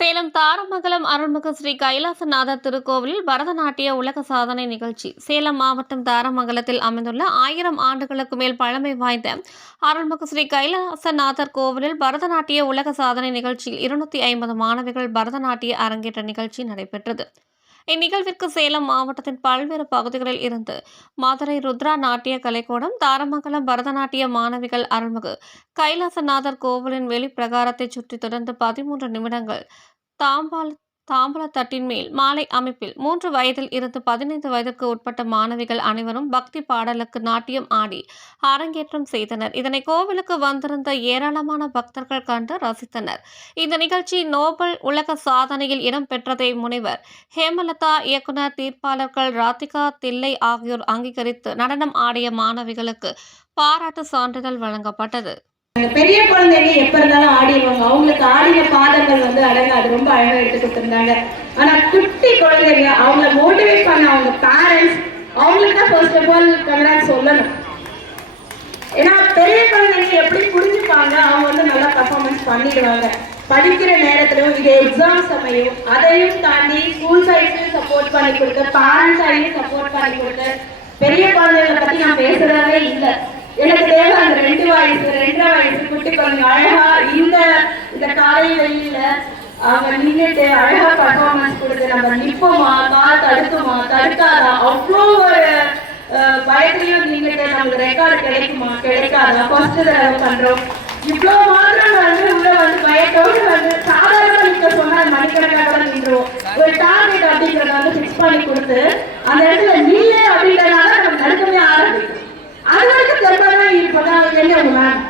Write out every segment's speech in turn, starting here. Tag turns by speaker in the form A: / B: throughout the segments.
A: சேலம் தாரமங்கலம் அருள்மிகு ஸ்ரீ கைலாசநாதர் திருக்கோவிலில் பரதநாட்டிய உலக சாதனை நிகழ்ச்சி. சேலம் மாவட்டம் தாரமங்கலத்தில் அமைந்துள்ள ஆயிரம் ஆண்டுகளுக்கு மேல் பழமை வாய்ந்த அருள்மிகு ஸ்ரீ கைலாசநாதர் கோவிலில் பரதநாட்டிய உலக சாதனை நிகழ்ச்சியில் இருநூத்தி ஐம்பது மாணவிகள் பரதநாட்டிய அரங்கேற்ற நிகழ்ச்சி நடைபெற்றது. இந்நிகழ்விற்கு சேலம் மாவட்டத்தின் பல்வேறு பகுதிகளில் இருந்து மதுரை ருத்ரா நாட்டிய கலைக்கூடம் தாரமங்கலம் பரதநாட்டிய மாணவிகள் அருள்மிகு கைலாசநாதர் கோவிலின் வெளிப்பிரகாரத்தை சுற்றி தொடர்ந்து பதிமூன்று நிமிடங்கள் தாம்பால் தட்டின் மேல் மாலை அமைப்பில் மூன்று வயதில் இருந்து பதினைந்து வயதிற்கு உட்பட்ட மாணவிகள் அனைவரும் பக்தி பாடலுக்கு நாட்டியம் ஆடி அரங்கேற்றம் செய்தனர். இதனை கோவிலுக்கு வந்திருந்த ஏராளமான பக்தர்கள் கண்டு ரசித்தனர். இந்த நிகழ்ச்சி நோபல் உலக சாதனையில் இடம்பெற்றதை முனைவர் ஹேமலதா இயக்குனர் தீர்ப்பாளர்கள் ராதிகா தில்லை ஆகியோர் அங்கீகரித்து நடனம் ஆடிய மாணவிகளுக்கு பாராட்டு சான்றிதழ் வழங்கப்பட்டது.
B: பெரிய குழந்தைங்க எப்ப இருந்தாலும் ஆடிடுவாங்க அவங்களுக்கு ஆடின பாதங்கள் வந்து அழகா அது ரொம்ப அழகா எடுத்து கொடுத்துருந்தாங்க. ஆனா குட்டி குழந்தைங்க அவங்கள மோட்டிவேட் பண்ண அவங்க பேரண்ட்ஸ் அவங்களுக்கு தான் ஃபர்ஸ்ட் ஆஃப் ஆல் கங்கராட் சொல்லணும். ஏன்னா பெரிய குழந்தைங்க எப்படி புரிஞ்சுப்பாங்க? அவங்க வந்து நல்லா பர்ஃபார்மன்ஸ் பண்ணிடுவாங்க. படிக்கிற நேரத்திலும் இது எக்ஸாம் சமயம் அதையும் தாண்டி ஸ்கூல் சைட்ஸையும் சப்போர்ட் பண்ணி கொடுத்து பேரண்ட்ஸ் சைட்லயும் சப்போர்ட் பண்ணி கொடுத்து பெரிய குழந்தைகளை பத்தி நான் பேசுறதே இல்லை. எனக்கு தேவை அந்த ரெண்டு வயசு ரெண்டரை வயசு குட்டி குழந்தை. அழகா இந்த இந்த காலை வெயில்ல அவங்க நின்றுட்டு அழகா பர்ஃபார்மன்ஸ் கொடுத்து நம்ம நிற்போமா கால் தடுக்குமா தடுக்காதா? அவ்வளோ ஒரு அஹ், நின்றுட்டு நமக்கு ரெக்கார்டு கிடைக்குமா? கிடைக்காதா? ஃபர்ஸ்ட் தடவை பண்றோம். இவ்வளோ மாத்திரம் வந்து உள்ள வந்து பயத்தோடு வந்து சாதாரண நிக்க சொன்னா மணிக்கணக்காக நின்றுவோம். ஒரு டார்கெட் அப்படிங்கறத வந்து ஃபிக்ஸ் பண்ணி கொடுத்து அந்த இடத்துல இருப்பதா என்ன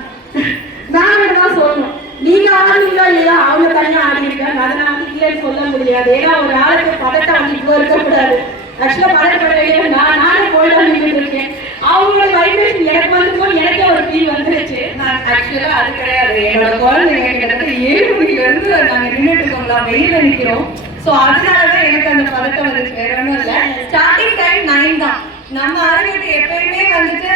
B: மேம் மேம் தான் சொல்லணும். நீங்க ஆடுனீங்களோ இல்லையோ அவங்க தனியா ஆடி இருக்காங்க அதை நான் வந்து இல்லைன்னு சொல்ல முடியாது. ஏன்னா ஒரு ஆளுக்கு பதட்டம் வந்து இவ்வளோ இருக்கக்கூடாது. ஆக்சுவலா பதட்டப்பட நான் நானே கோல்டா இருக்கேன். அவங்களோட வைப்ரேஷன் எனக்கு வந்து எனக்கே ஒரு ஃபீல் வந்துருச்சு.
C: நான் ஆக்சுவலா அது கிடையாது. என்னோட குழந்தைங்க கிட்டத்தட்ட ஏழு மணில வந்து நாங்க நின்றுட்டு இருக்கோம்ல வெயில நிக்கிறோம். சோ அதனாலதான் எனக்கு அந்த பதட்டம் வந்துச்சு. வேற ஒண்ணும் இல்ல. ஸ்டார்டிங் டைம் நைன் தான். நம்ம அரங்கேட்டு எப்பயுமே வந்துட்டு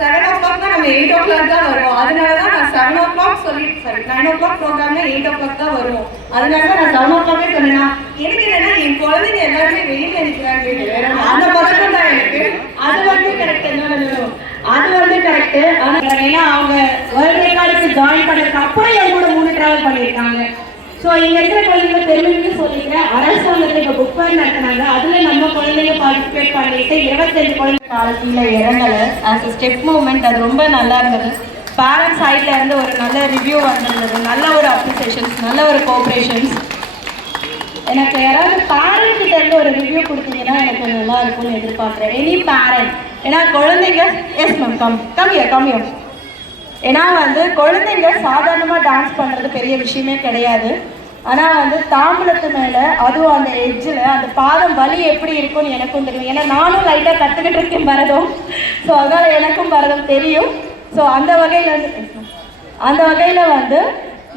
C: செவன் ஓ கிளாக் தான் நம்ம எயிட் ஓ கிளாக் தான் வருவோம். அதனாலதான் நான் செவன் ஓ கிளாக் சொல்லி சாரி நைன் ஓ கிளாக் ப்ரோக்ராம்ல எயிட் ஓ கிளாக் தான் வருவோம். அதனால தான் நான் செவன் ஓ கிளாக்கே சொன்னேன்னா எனக்கு என்னன்னா என் குழந்தைங்க எல்லாருமே வெளியில ஒண்ணும் இல்ல. அந்த பதட்டம் தான் எனக்கு.
B: அது வந்து கரெக்ட் என்ன அது வந்து கரெக்ட் ஆனா ஏன்னா அவங்க வேர்ல்ட் ரெக்கார்டுக்கு ஜாயின் பண்ணதுக்கு அப்புறம் என் கூட மூணு டிராவல் பண்ணியிருக்காங்க. ஸோ இங்க இருக்கிற குழந்தைங்க பெருமைக்கு சொல்லிக்கிறேன் அரசாங்கத்தில் இப்போ புக் பண்ணி நடத்தினாங்க. அதுல நம்ம குழந்தைங்க பார்ட்டிசிபேட் பண்ணிட்டு இருபத்தஞ்சு குழந்தை
C: காலத்தில் இறங்கல. ஆஸ் அ ஸ்டெப் மூமெண்ட் அது ரொம்ப நல்லா இருந்தது. பேரண்ட்ஸ் சைட்ல இருந்து ஒரு நல்ல ரிவ்யூ வந்திருந்தது. நல்ல ஒரு அப்ரிசியேஷன்ஸ் நல்ல ஒரு கோஆப்ரேஷன்ஸ் எனக்கு யாராவது பேரண்ட் கிட்ட இருந்து ஒரு ரிவ்யூ கொடுத்தீங்கன்னா எனக்கு நல்லா இருக்கும்னு எதிர்பார்க்குறேன். எனி பேரண்ட் ஏன்னா குழந்தைங்க எஸ் மேம் கம் கம் கம்மியா ஏன்னா வந்து குழந்தைங்க சாதாரணமாக டான்ஸ் பண்ணுறது பெரிய விஷயமே கிடையாது. ஆனால் வந்து தாம்பலத்து மேலே அதுவும் அந்த எட்ஜில் அந்த பாதம் வலி எப்படி இருக்கும்னு எனக்கும் தெரியும். ஏன்னா நானும் லைட்டாக கற்றுக்கிட்டு இருக்கேன் பரதம். ஸோ அதனால் எனக்கும் பரதம் தெரியும். ஸோ அந்த வகையில் வந்து அந்த வகையில் வந்து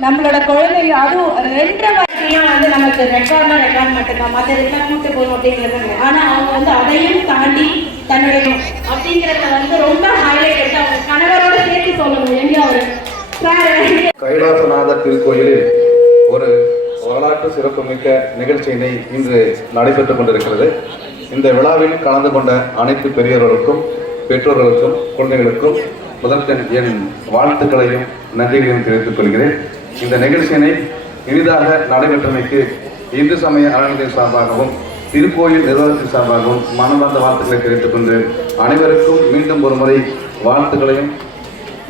C: நம்மளோட குழந்தைங்க அதுவும் ரெண்டரை வயசுலையும் வந்து நமக்கு ரெக்கார்ட்னா ரெக்கார்ட் மட்டும்தான். மற்ற ரெக்கார்ட் கூட்டு போகணும் அப்படிங்கிறது ஆனா அவங்க வந்து அதையும் தாண்டி தன்னுடைய அப்படிங்கிறத வந்து ரொம்ப ஹைலைட் எடுத்து அவங்க கணவரோட சேர்த்து சொல்லணும். எங்க அவரு
D: கைலாசநாத திருக்கோயிலில் ஒரு வரலாற்று சிறப்புமிக்க நிகழ்ச்சியினை இன்று நடைபெற்றுக் கொண்டிருக்கிறது. இந்த விழாவில் கலந்து கொண்ட அனைத்து பெரியவர்களுக்கும் பெற்றோர்களுக்கும் குழந்தைகளுக்கும் முதற்கண் என் வாழ்த்துக்களையும் நன்றிகளையும் தெரிவித்துக் கொள்கிறேன். இந்த நிகழ்ச்சியினை இனிதாக நடைபெற்றமைக்கு இந்து சமய அறநிலையம் சார்பாகவும் திருக்கோயில் நிர்வாகத்தின் சார்பாகவும் மனமார்ந்த வாழ்த்துக்களை தெரிவித்துக் கொண்டு அனைவருக்கும் மீண்டும் ஒரு முறை வாழ்த்துக்களையும்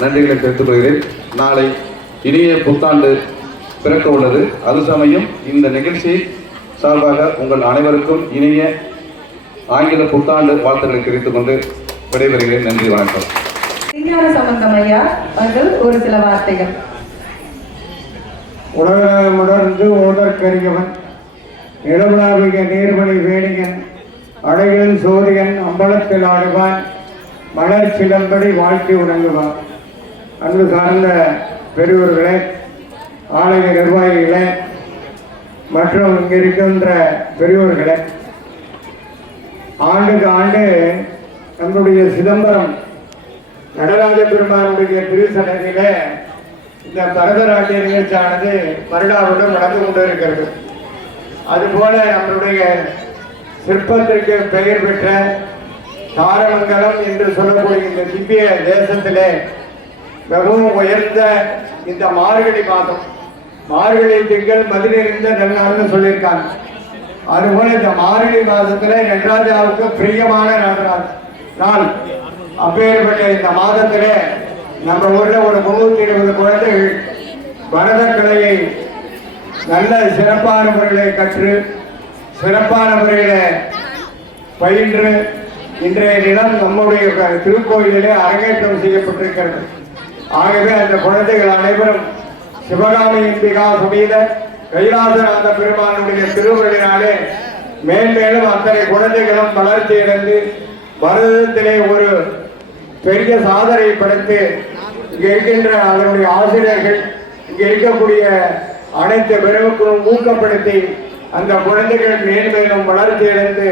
D: நன்றிகளை தெரிவித்துக் கொள்கிறேன். நாளை இனிய புத்தாண்டு பிறக்க உள்ளது. அது சமயம் இந்த நிகழ்ச்சி சார்பாக உங்கள் அனைவருக்கும் இனிய ஆங்கில புத்தாண்டு வாழ்த்துக்களை தெரிவித்துக் கொண்டு விடைபெறுகிறேன். நன்றி வணக்கம்.
C: விஞ்ஞான சம்பந்தம் ஐயா ஒரு சில வார்த்தைகள்.
E: உலகமுடர்ந்து ஓதற்கரியவன் நிலவுலாவிக நீர்மணி வேணியன் அழகில் சூரியன் அம்பலத்தில் ஆடுவான் மலர் சிலம்படி வாழ்க்கை உணங்குவான் அன்பு சார்ந்த பெரியவர்களே ஆலய நிர்வாகிகளே மற்றும் இங்கே இருக்கின்ற பெரியோர்களே ஆண்டுக்கு ஆண்டு நம்முடைய சிதம்பரம் நடராஜ பெருமானுடைய திருசடத்திலே இந்த பரதநாட்டிய நிகழ்ச்சியானது வருடாவுடன் நடந்து கொண்டிருக்கிறது. அதுபோல நம்மளுடைய சிற்பத்திற்கு பெயர் பெற்ற தாரமங்கலம் என்று சொல்லக்கூடிய இந்த திவ்ய தேசத்திலே மிகவும் உயர்ந்த இந்த மார்கழி மாதம். மார்கழி திங்கள் மதிலிருந்த நன்னாள்னு சொல்லியிருக்காங்க. அதுபோல இந்த மார்கழி மாதத்துல நடராஜாவுக்கு பிரியமான நடராஜ் நாள். அப்பேற்பட்ட இந்த மாதத்திலே நம்ம ஊர்ல ஒரு முன்னூத்தி இருபது குழந்தைகள் பரதக்கலையை நல்ல சிறப்பான முறைகளை கற்று சிறப்பான முறையில் பயின்று இன்றைய தினம் நம்முடைய க- திருக்கோயிலிலே அரங்கேற்றம் செய்யப்பட்டிருக்கிறது. ஆகவே அந்த குழந்தைகள் அனைவரும் சிவகாமியின் பிகா சமீத கைலாசநாத பெருமானுடைய திருவள்ளினாலே மேன்மேலும் அத்தனை குழந்தைகளும் வளர்ச்சி அடைந்து பரதத்திலே ஒரு பெரிய சாதனை படைத்து இங்கே இருக்கின்ற அதனுடைய ஆசிரியர்கள் இங்கே இருக்கக்கூடிய அனைத்து பிறகுக்கும் ஊக்கப்படுத்தி அந்த குழந்தைகள் மேன்மேலும் வளர்ச்சி அடைந்து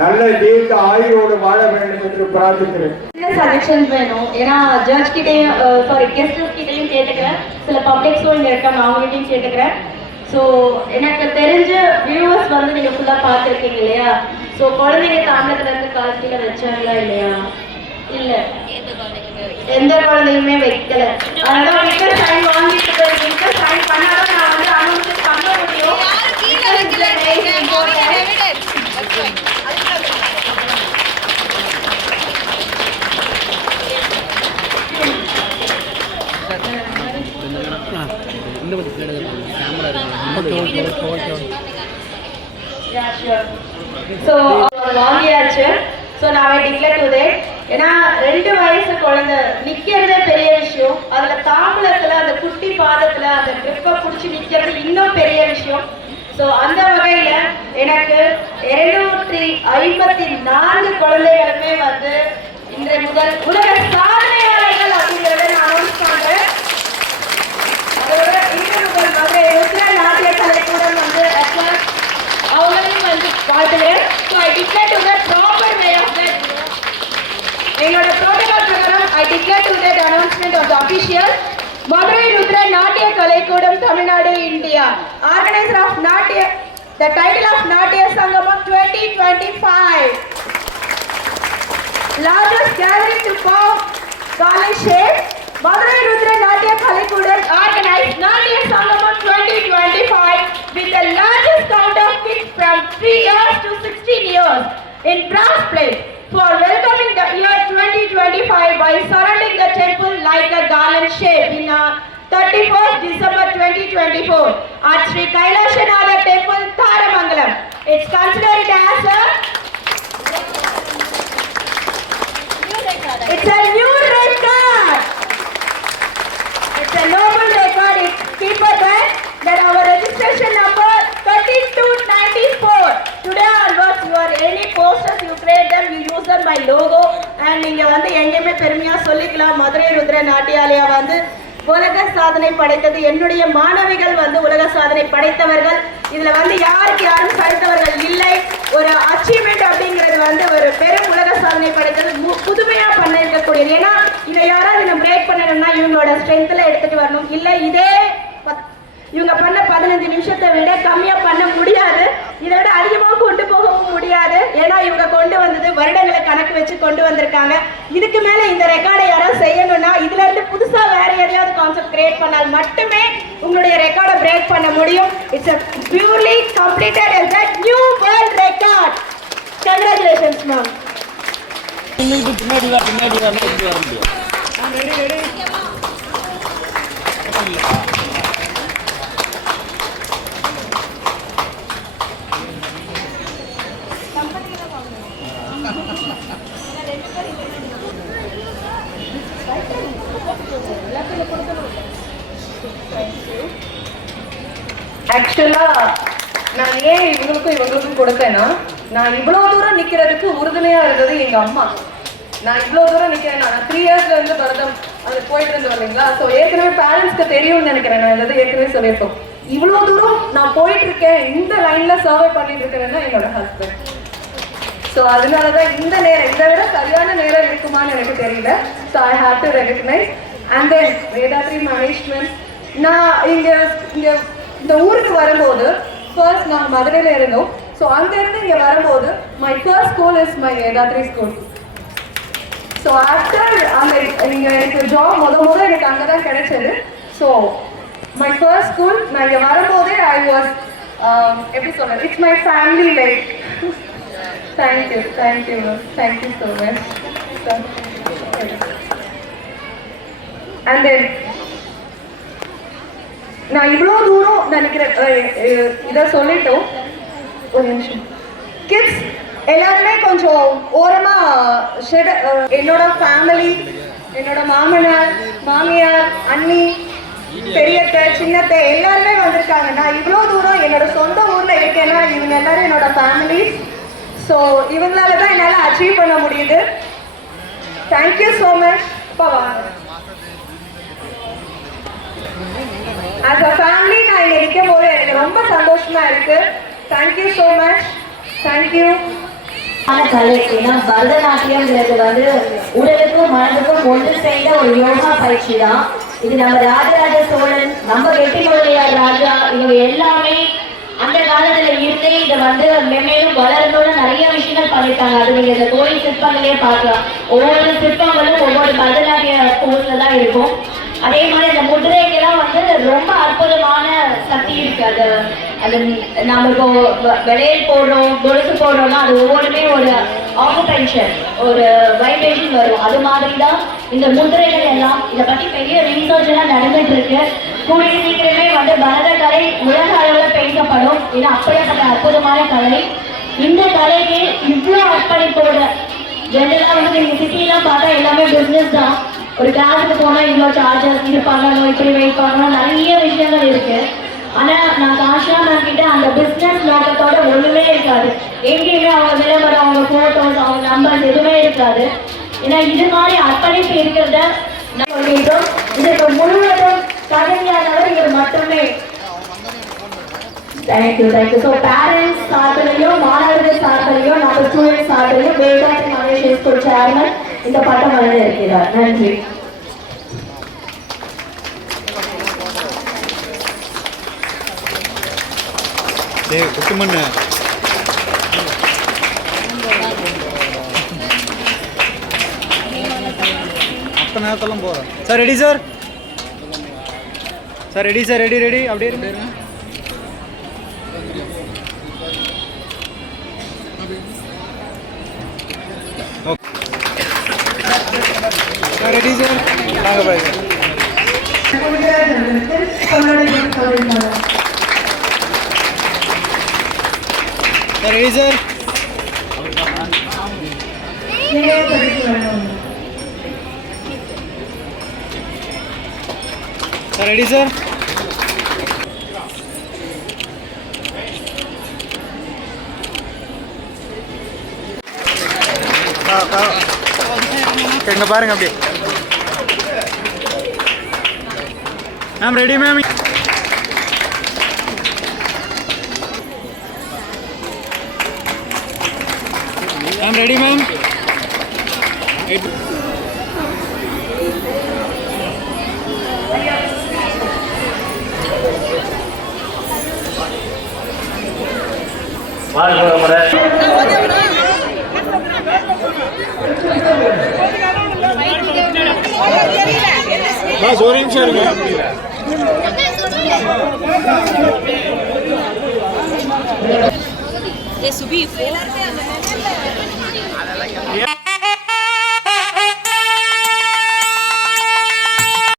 E: நல்ல தீர்க்க ஆயுளோடு வாழ வேண்டும் என்று பிரார்த்திக்கிறேன்.
B: சஜஷன் வேணும். ஏன்னா ஜட்ஜ் கிட்டேயும் சாரி கெஸ்டர்ஸ் கிட்டேயும் கேட்டுக்கிறேன். சில பப்ளிக் ஸ்கூல் இருக்காங்க அவங்ககிட்டையும் கேட்டுக்கிறேன். ஸோ எனக்கு தெரிஞ்ச வியூவர்ஸ் வந்து நீங்கள் ஃபுல்லாக பார்த்துருக்கீங்க இல்லையா? ஸோ குழந்தைங்க தாண்டத்துல இருந்து காலத்தில் வச்சாங்களா இல்லையா? இல்லை. எந்த குழந்தையுமே வைக்கல. அதனால உங்ககிட்ட சைன் வாங்கிட்டு போயிருக்கீங்க சைன் பண்ணாதான் நான் வந்து அனுமதி பண்ண முடியும். ஸோ வாங்கியாச்சு. ஸோ நான் டிக்ளேர் டு தட் ஏன்னா ரெண்டு வயசு குழந்தை நிக்கிறதே பெரிய விஷயம். அதுல தாம்பலத்துல அந்த குட்டி பாதத்துல அந்த grip-அ பிடிச்சி நிக்கிறது இன்னும் பெரிய விஷயம். ஸோ அந்த வகையில எனக்கு எழுநூற்றி ஐம்பத்தி நான்கு குழந்தைகளுமே வந்து இன்றைய முதல் உலக சாதனையாளர்கள் அப்படிங்கிறத நான் அனௌன்ஸ் பண்றேன். அதோட இன்று முதல் மதுரை ருத்ர நாட்டிய கலைக்கூடம் வந்து அவங்களையும் வந்து வாழ்த்துகிறேன் so I declare to the proper way of எங்களோட ப்ரோட்டோகால் பிரகாரம் I declare to that announcement of the official Madurai Rudra Natya Kalaikoodam Tamil Nadu India organiser of Natya the title of Natya Sangamam twenty twenty five largest gathering to form scholarship, Madurai Rudra Natya Kalikudan organized Natya Sangamam 2025 with the largest count of kids from 3 years to 16 years in brass plate for welcoming the year 2025 by surrounding the temple like a garland shape in uh, 31st December 2024 at Sri Kailashanada Temple, Tharamangalam. It's considered as a It's a new record. It's a noble record. It keep a track that our registration number 3294. Today always your any posters you you create them, you my logo and நீங்கள் வந்து எங்கேயுமே பெருமையாக சொல்லிக்கலாம். மதுரை ருத்ர நாட்டியாலயா வந்து உலக சாதனை படைத்தது. என்னுடைய மாணவிகள் வந்து உலக சாதனை படைத்தவர்கள். இதில் வந்து யாருக்கு யாரும் சரித்தவர்கள் இல்லை. ஒரு அச்சீவ்மெண்ட் அப்படிங்கிறது வந்து ஒரு பெரும் உலக சாதனை படைத்தது. மு- பண்ணியிருக்கக்கூடியது பண்ண இருக்கக்கூடியது. ஏன்னா இதை யாராவது நம்ம பிரேக் பண்ணணும்னா இவங்களோட ஸ்ட்ரென்த்தில் எடுத்துகிட்டு வரணும். இல்லை இதே பத்- இவங்க பண்ண பதினஞ்சு நிமிஷத்தை விட கம்மியாக பண்ண முடியாது. இதை விட அதிகமாக கொண்டு போகவும் முடியாது. ஏன்னா இவங்க கொண்டு வந்தது வருடங்களை கணக்கு வச்சு கொண்டு வந்திருக்காங்க. இதுக்கு மேல இந்த ரெக்கார்டை யாராவது செய்யணும்னா இதுல இருந்து புதுசா வேற எதையாவது கான்செப்ட் கிரியேட் பண்ணால் மட்டுமே உங்களுடைய ரெக்கார்டை பிரேக் பண்ண முடியும். It's a purely completed as a new world record congratulations ma'am
C: ஆக்சுவலாக நான் ஏன் இவங்களுக்கும் இவங்களுக்கும் கொடுத்தேன்னா நான் இவ்வளோ தூரம் நிற்கிறதுக்கு உறுதுணையாக இருந்தது எங்கள் அம்மா. நான் இவ்வளோ தூரம் நிற்கிறேன் நான் த்ரீ இயர்ஸ்ல இருந்து பரதம் அது போயிட்டு இருந்தோம் இல்லைங்களா? ஸோ ஏற்கனவே பேரண்ட்ஸ்க்கு தெரியும்னு நினைக்கிறேன். நான் இதை ஏற்கனவே சொல்லியிருக்கோம் இவ்வளோ தூரம் நான் போயிட்டு இருக்கேன். இந்த லைன்ல சர்வை பண்ணிட்டு இருக்கிறேன்னா என்னோட ஹஸ்பண்ட் ஸோ அதனால தான் இந்த நேரம் இதை விட சரியான நேரம் இருக்குமான்னு எனக்கு தெரியல. So I have to recognise and then Vethathiri management நான் இங்கே இங்கே இந்த ஊருக்கு வரும்போது ஃபர்ஸ்ட் நாங்கள் மதுரையில் இருந்தோம். ஸோ அங்கேருந்து இங்கே வரும்போது my first school is my Vethathiri school so after அந்த நீங்கள் எனக்கு ஜாப் முத முத எனக்கு அங்கே தான் கிடைச்சது. ஸோ மை ஃபர்ஸ்ட் ஸ்கூல் நான் இங்கே வரும்போதே ஐ வாஸ் um, எப்படி சொல்றது? It's my family life thank you thank you thank you so much and then நான் இவ்வளோ தூரம் நினைக்கிறேன். இதை சொல்லிட்டோம் ஒரு நிமிஷம். கிட்ஸ் எல்லாருமே கொஞ்சம் ஓரமா ஷெட என்னோட ஃபேமிலி என்னோட மாமனார் மாமியார் அண்ணி பெரியத்தை சின்னத்த எல்லாருமே வந்திருக்காங்க. நான் இவ்வளோ தூரம் என்னோட சொந்த ஊர்ல இருக்கேன்னா இவங்க எல்லாரும் என்னோட ஃபேமிலி ஸோ இவங்களால தான் என்னால் அச்சீவ் பண்ண முடியுது. தேங்க்யூ ஸோ மச் இப்போ ஆஸ் அ ஃபேமிலி நான் இங்க நிற்கும் போது எனக்கு ரொம்ப சந்தோஷமா இருக்கு. தேங்க்யூ ஸோ மச் தேங்க்யூ
B: ஆன கலை ஏன்னா பரதநாட்டியம்ங்கிறது வந்து உடலுக்கும் மனதுக்கும் ஒன்று சேர்ந்த ஒரு யோகா பயிற்சி தான். இது நம்ம ராஜராஜ சோழன் நம்ம வெற்றிமொழியார் ராஜா இவங்க எல்லாமே அந்த காலத்துல இருந்தே இதை வந்து மென்மேலும் வளரணும்னு நிறைய விஷயங்கள் பண்ணிருக்காங்க அது நீங்க இந்த கோயில் சிற்பங்களே பார்க்கலாம். ஒவ்வொரு சிற்பங்களும் ஒவ்வொரு பரதநாட்டிய போஸ்ல தான் இருக்கும். அதே மாதிரி இந்த முதிரைக்கெல்லாம் வந்து ரொம்ப அற்புதமான சக்தி இருக்கு. அது அது நம்ம இப்போ விளையல் போடுறோம் கொலுசு போடுறோம்னா அது ஒவ்வொன்றுமே ஒரு ஆக்குபென்ஷன் ஒரு வைப்ரேஷன் வரும். அது மாதிரி தான் இந்த முதிரைகள் எல்லாம். இதை பற்றி பெரிய ரீசர்ச் எல்லாம் நடந்துட்டு இருக்கு. கூடிய சீக்கிரமே வந்து பரத கலை உலக அளவில் பேசப்படும். இது அப்படியாப்பட்ட அற்புதமான கலை. இந்த கலைக்கு இவ்வளோ அர்ப்பணிப்போட ஜென்ரலாக வந்து நீங்கள் சிட்டிலாம் பார்த்தா எல்லாமே பிஸ்னஸ் தான். ஒரு கிளாஸுக்கு போனால் இவ்வளோ சார்ஜஸ் இது பண்ணணும் இப்படி வெயிட் பண்ணணும் நிறைய விஷயங்கள் இருக்கு. ஆனால் நான் காஷா மேம் கிட்ட அந்த பிஸ்னஸ் நோக்கத்தோட ஒன்றுமே இருக்காது. எங்கேயுமே அவங்க விளம்பரம் அவங்க ஃபோட்டோஸ் அவங்க நம்பர்ஸ் எதுவுமே இருக்காது. ஏன்னா இது மாதிரி அர்ப்பணிப்பு இருக்கிறத சொல்லிட்டோம். இதுக்கு முழுவதும் தகுதியானவர் இவர் மட்டுமே. Thank you thank you so parents சார்பிலையும் மாணவர்கள் சார்பிலையும் நம்ம ஸ்டூடெண்ட்ஸ் சார்பிலையும் வேதாந்தி மலேசியா ஸ்கூல் சேர்மன் இந்த பட்டம் வழங்க இருக்கிறார். நன்றி.
F: டேய் நேரத்தெல்லாம் போகிறேன் sir ready sir? Sir ready sir ready ready அப்படியே இருங்க இருங்க. ஓகே சார் ரெடி சார் நாங்கள் bye sir ready sir sir ready sir இங்க பாருங்க அப்படியே. Ma'am ready ma'am ma'am ready ma'am boss ஒரு நிமிஷம் இருங்க.
G: ஏ சுபி